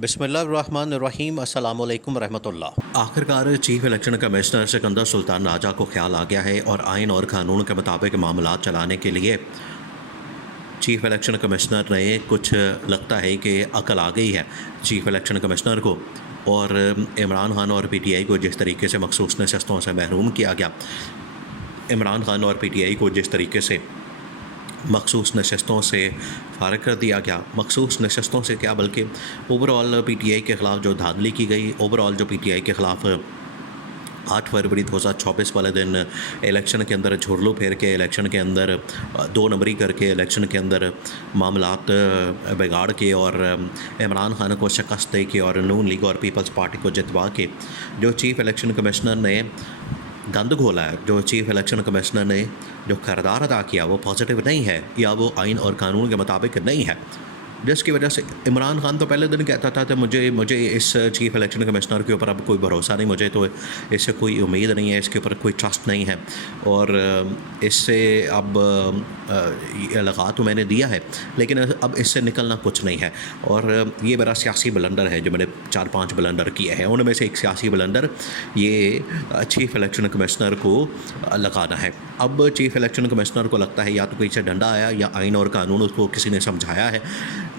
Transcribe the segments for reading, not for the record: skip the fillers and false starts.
बिस्मिल्लाहिर्रहमानिर्रहीम अस्सलाम वालेकुम रहमतुल्लाह। आखिरकार chief election commissioner Sikandar Sultan Raja को ख्याल आ गया है और आइन और कानून के मुताबिक मामला चलाने के लिए चीफ इलेक्शन कमिश्नर ने कुछ लगता है कि अकल आ गई है चीफ इलेक्शन कमिश्नर को। और इमरान खान और पीटीआई को जिस तरीके से मखसूस नशस्तों से महरूम किया गया, इमरान खान और पीटीआई को जिस तरीके से मखसूस नशस्तों से फ़ारिग कर दिया गया, मखसूस नशस्तों से क्या बल्कि ओवरऑल पीटीआई के ख़िलाफ़ जो धांधली की गई, ओवरऑल जो पीटीआई के ख़िलाफ़ 8 फरवरी 2024 वाले दिन इलेक्शन के अंदर झुरलू फेर के, इलेक्शन के अंदर 2 नंबरी करके, इलेक्शन के अंदर मामलात बिगाड़ के और इमरान खान को शिकस्त दे के और नून लीग और पीपल्स पार्टी को जितवा के जो चीफ़ इलेक्शन कमिश्नर ने गंद घोला है, जो चीफ इलेक्शन कमिश्नर ने जो किरदार अदा किया वो पॉजिटिव नहीं है या वो आइन और कानून के मुताबिक नहीं है, जिसकी वजह से इमरान खान तो पहले दिन कहता था कि मुझे इस चीफ इलेक्शन कमिश्नर के ऊपर अब कोई भरोसा नहीं, मुझे तो इससे कोई उम्मीद नहीं है, इसके ऊपर कोई ट्रस्ट नहीं है और इससे अब लगा तो मैंने दिया है लेकिन अब इससे निकलना कुछ नहीं है। और ये मेरा सियासी ब्लंडर है, जो मैंने 4-5 ब्लंडर किए हैं उनमें से एक सियासी ब्लंडर ये चीफ इलेक्शन कमिश्नर को लगाना है। अब चीफ इलेक्शन कमिश्नर को लगता है या तो कोई से डंडा आया या आइन और कानून उसको किसी ने समझाया है।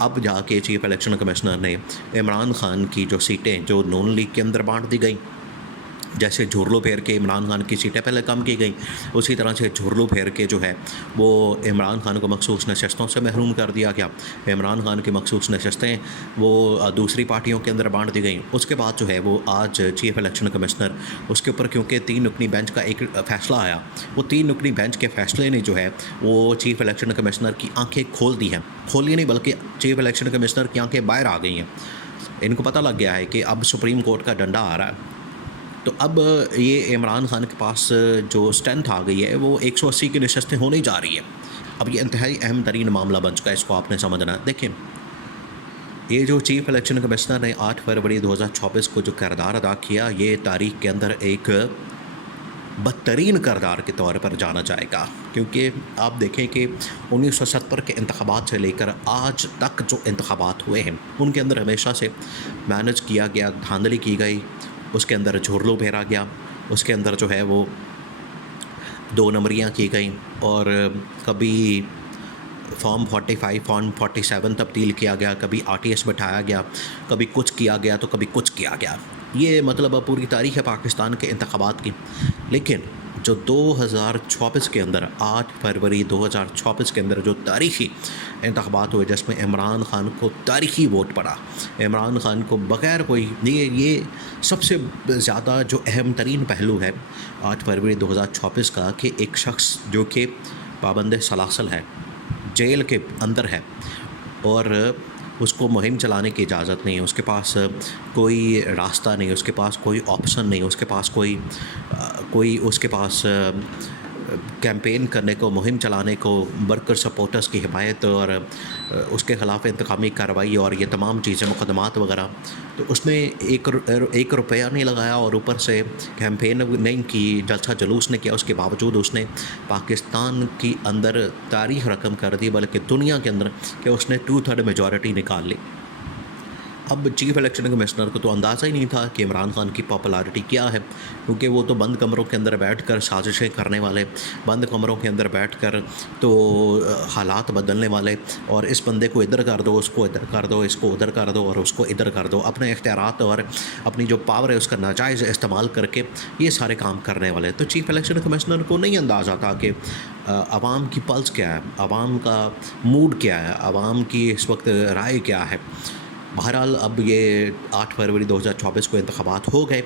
अब जाके चीफ इलेक्शन कमिश्नर ने इमरान खान की जो सीटें जो नून लीग के अंदर बांट दी गई, जैसे झुरलू फेर के इमरान खान की सीटें पहले कम की गई, उसी तरह से झुरलू फेर के जो है वो इमरान खान को मखसूस नशस्तों से महरूम कर दिया गया। इमरान खान की मखसूस नशस्तें वो दूसरी पार्टियों के अंदर बांट दी गई। उसके बाद जो है वो आज चीफ इलेक्शन कमिश्नर उसके ऊपर क्योंकि 3 रुकनी बेंच का एक फ़ैसला आया, वो 3 रुकनी बेंच के फ़ैसले ने जो है वो चीफ इलेक्शन कमिश्नर की आँखें खोल दी हैं, खोली नहीं बल्कि चीफ इलेक्शन कमिश्नर की आँखें बाहर आ गई हैं। इनको पता लग गया है कि अब सुप्रीम कोर्ट का डंडा आ रहा है, तो अब ये इमरान खान के पास जो स्ट्रेंथ आ गई है वो 180 की नशस्तें होने जा रही है। अब ये इंतहाई अहम तरीन मामला बन चुका है, इसको आपने समझना है। देखिए, ये जो चीफ इलेक्शन कमिश्नर ने 8 फरवरी 2024 को जो किरदार अदा किया, ये तारीख के अंदर एक बदतरीन किरदार के तौर पर जाना जाएगा, क्योंकि आप देखें कि 1970 के इंतखाबात से लेकर आज तक जो इंतखाबात हुए हैं उनके अंदर हमेशा से मैनेज किया गया, धांधली की गई, उसके अंदर झुरलू फेरा गया, उसके अंदर जो है वो 2 नंबरियाँ की गई और कभी फॉर्म 45 फॉर्म 47 तब्दील किया गया, कभी आरटीएस बैठाया गया, कभी कुछ किया गया तो कभी कुछ किया गया। ये मतलब अब पूरी तारीख़ है पाकिस्तान के इंतखाबात की। लेकिन जो 2024 के अंदर 8 फरवरी 2024 के अंदर जो तारीख़ी इंतखाबात हुए जिसमें इमरान खान को तारीख़ी वोट पड़ा, इमरान खान को बग़ैर कोई ये सबसे ज़्यादा जो अहम तरीन पहलू है 8 फरवरी 2024 का कि एक शख्स जो कि पाबंद सलासल है, जेल के अंदर है और उसको मुहिम चलाने की इजाज़त नहीं है, उसके पास कोई रास्ता नहीं, उसके पास कोई ऑप्शन नहीं, उसके पास उसके पास कैंपेन करने को, मुहिम चलाने को, वर्कर सपोर्टर्स की हिमायत और उसके ख़िलाफ़ इंतकामी कार्रवाई और ये तमाम चीज़ें, मुकदमात वगैरह, तो उसने एक रुपया नहीं लगाया और ऊपर से कैंपेन नहीं की, जलसा जुलूस ने किया, उसके बावजूद उसने पाकिस्तान की अंदर तारीख़ रकम कर दी, बल्कि दुनिया के अंदर कि उसने 2/3 मेजॉरिटी निकाल ली। अब चीफ इलेक्शन कमिश्नर को तो अंदाज़ा ही नहीं था कि इमरान खान की पॉपुलैरिटी क्या है, क्योंकि वो तो बंद कमरों के अंदर बैठकर साजिशें करने वाले, बंद कमरों के अंदर बैठकर तो हालात बदलने वाले और इस बंदे को इधर कर दो, उसको इधर कर दो, इसको उधर कर दो और उसको इधर कर दो, अपने इख्तियारात और अपनी जो पावर है उसका नाजायज़ इस्तेमाल करके ये सारे काम करने वाले। तो चीफ इलेक्शन कमिश्नर को नहीं अंदाज़ा था कि आवाम की पल्स क्या है, आवाम का मूड क्या है, आवाम की इस वक्त राय क्या है। बहरहाल अब ये 8 फरवरी 2024 को इंतखाबात हो गए।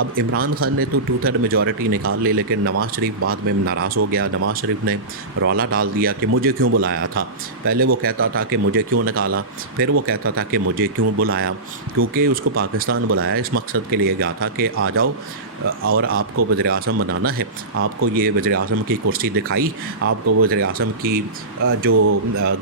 अब इमरान खान ने तो 2/3 मेजॉरिटी निकाल ली, लेकिन नवाज़ शरीफ बाद में नाराज़ हो गया। नवाज़ शरीफ ने रौला डाल दिया कि मुझे क्यों बुलाया था। पहले वो कहता था कि मुझे क्यों निकाला, फिर वो कहता था कि मुझे क्यों बुलाया, क्योंकि उसको पाकिस्तान बुलाया इस मकसद के लिए गया था कि आ जाओ और आपको वज़ीर-ए-आज़म बनाना है, आपको ये वज़ीर-ए-आज़म की कुर्सी दिखाई, आपको वज़ीर-ए-आज़म की जो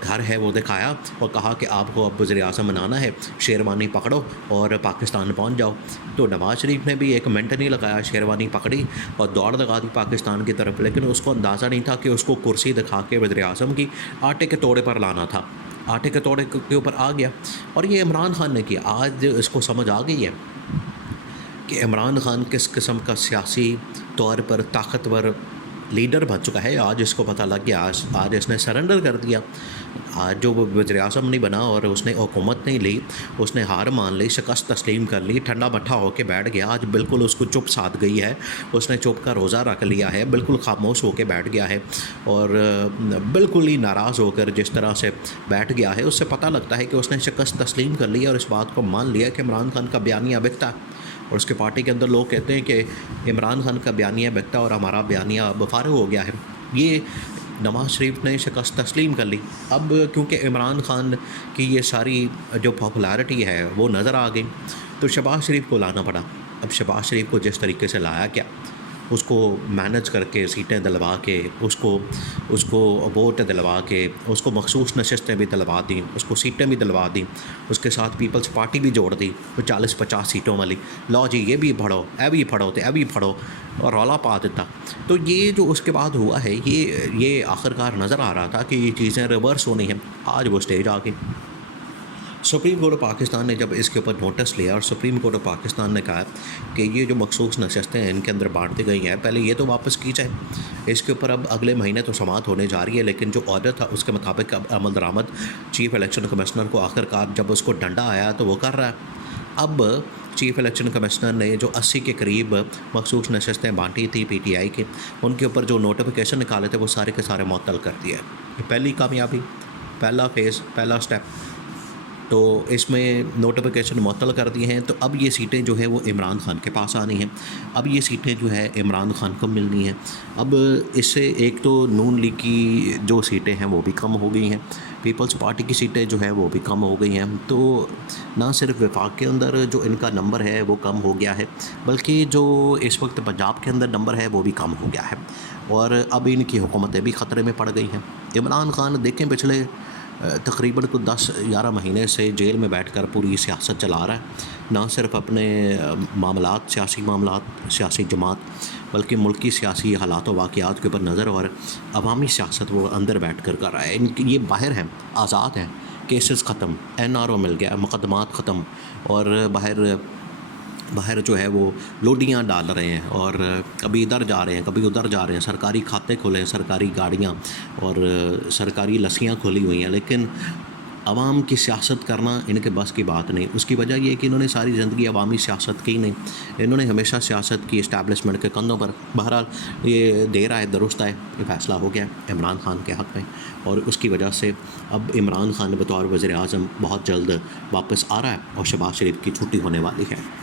घर है वो दिखाया और कहा कि आपको अब वज़ीर-ए-आज़म बनाना है, शेरवानी पकड़ो और पाकिस्तान पहुंच जाओ। तो नवाज़ शरीफ ने भी एक मिनट नहीं लगाया, शेरवानी पकड़ी और दौड़ लगा दी पाकिस्तान की तरफ। लेकिन उसको अंदाज़ा नहीं था कि उसको कुर्सी दिखा के वज़ीर-ए-आज़म की आटे के तोड़े पर लाना था। आटे के तोड़े के ऊपर आ गया। और ये इमरान खान ने किया। आज इसको समझ आ गई है कि इमरान खान किस किस्म का सियासी तौर पर ताकतवर लीडर बन चुका है। आज इसको पता लग गया। आज इसने सरेंडर कर दिया। आज जो वो वज़ीर-ए-आज़म नहीं बना और उसने हुकूमत नहीं ली, उसने हार मान ली, शिकस्त तस्लीम कर ली, ठंडा मट्ठा होके बैठ गया। आज बिल्कुल उसको चुप साध गई है। उसने चुप का रोज़ा रख लिया है, बिल्कुल खामोश होके बैठ गया है और बिल्कुल ही नाराज़ होकर जिस तरह से बैठ गया है, उससे पता लगता है कि उसने शिकस्त तस्लीम कर ली और इस बात को मान लिया कि इमरान खान का बयानिया बिकता है। और उसके पार्टी के अंदर लोग कहते हैं कि इमरान खान का बयानिया बिकता और हमारा बयानिया अब फारिग हो गया है। ये नवाज़ शरीफ ने शिकस्त तस्लीम कर ली। अब क्योंकि इमरान खान की ये सारी जो पॉपुलैरिटी है वो नज़र आ गई, तो शहबाज शरीफ को लाना पड़ा। अब शहबाज शरीफ को जिस तरीके से लाया गया, उसको मैनेज करके सीटें दिलवा के, उसको वोट दिलवा के, उसको मखसूस नशस्तें भी दिलवा दी, उसको सीटें भी दिलवा दी, उसके साथ पीपल्स पार्टी भी जोड़ दी, वो 40-50 सीटों वाली। लो जी ये भी पढ़ो, ए भी पढ़ो तो ए भी पढ़ो, और रौला पा देता। तो ये जो उसके बाद हुआ है, ये आखिरकार नज़र आ रहा था कि ये चीज़ें रिवर्स होनी हैं। आज वो स्टेज आ गई। सुप्रीम कोर्ट ऑफ पाकिस्तान ने जब इसके ऊपर नोटिस लिया और सुप्रीम कोर्ट ऑफ पाकिस्तान ने कहा कि ये जो मखसूस नशस्तें हैं इनके अंदर बांट दी गई हैं, पहले ये तो वापस की जाए। इसके ऊपर अब अगले महीने तो समाअत होने जा रही है, लेकिन जो ऑर्डर था उसके मुताबिक अब अमल दरामद चीफ़ इलेक्शन कमिश्नर को आखिरकार जब उसको डंडा आया तो वो कर रहा है। अब चीफ़ इलेक्शन कमिश्नर ने जो 80 के करीब मखसूस नशस्तें बांटी थी PTI के, उनके ऊपर जो नोटिफिकेशन निकाले थे वो सारे के सारे मुअत्तल कर दिया है। ये पहली कामयाबी, पहला फेज़, पहला स्टेप। तो इसमें नोटिफिकेशन मुअत्तल कर दिए हैं। तो अब ये सीटें जो है वो इमरान खान के पास आनी हैं। अब ये सीटें जो है इमरान खान को मिलनी हैं। अब इससे एक तो नून लीग की जो सीटें हैं वो भी कम हो गई हैं, पीपल्स पार्टी की सीटें जो हैं वो भी कम हो गई हैं। तो ना सिर्फ वफाक के अंदर जो इनका नंबर है वो कम हो गया है, बल्कि जो इस वक्त पंजाब के अंदर नंबर है वो भी कम हो गया है और अब इनकी हुकूमतें भी ख़तरे में पड़ गई हैं। इमरान खान देखें पिछले तकरीबन तो 10-11 महीने से जेल में बैठकर पूरी सियासत चला रहा है। ना सिर्फ अपने मामलात, सियासी जमात, बल्कि मुल्की सियासी हालात व वाक़यात के ऊपर नज़र और अवामी सियासत वो अंदर बैठ कर रहा है। इनकी ये बाहर हैं, आज़ाद हैं, केसेस ख़त्म, NRO मिल गया, मुकदमात ख़त्म और बाहर जो है वो लोडियाँ डाल रहे हैं और कभी इधर जा रहे हैं, कभी उधर जा रहे हैं। सरकारी खाते खुले हैं, सरकारी गाड़ियाँ और सरकारी लस्सियाँ खुली हुई हैं, लेकिन आवाम की सियासत करना इनके बस की बात नहीं। उसकी वजह ये है कि इन्होंने सारी ज़िंदगी अवामी सियासत की नहीं, इन्होंने हमेशा सियासत की इस्टेब्लिशमेंट के कंधों पर। बहरहाल ये देर आए दुरुस्त आए, ये फ़ैसला हो गया इमरान खान के हक़ में और उसकी वजह से अब इमरान खान बतौर वज़ीर-ए-आज़म बहुत जल्द वापस आ रहा है और शहबाज शरीफ की छुट्टी होने वाली है।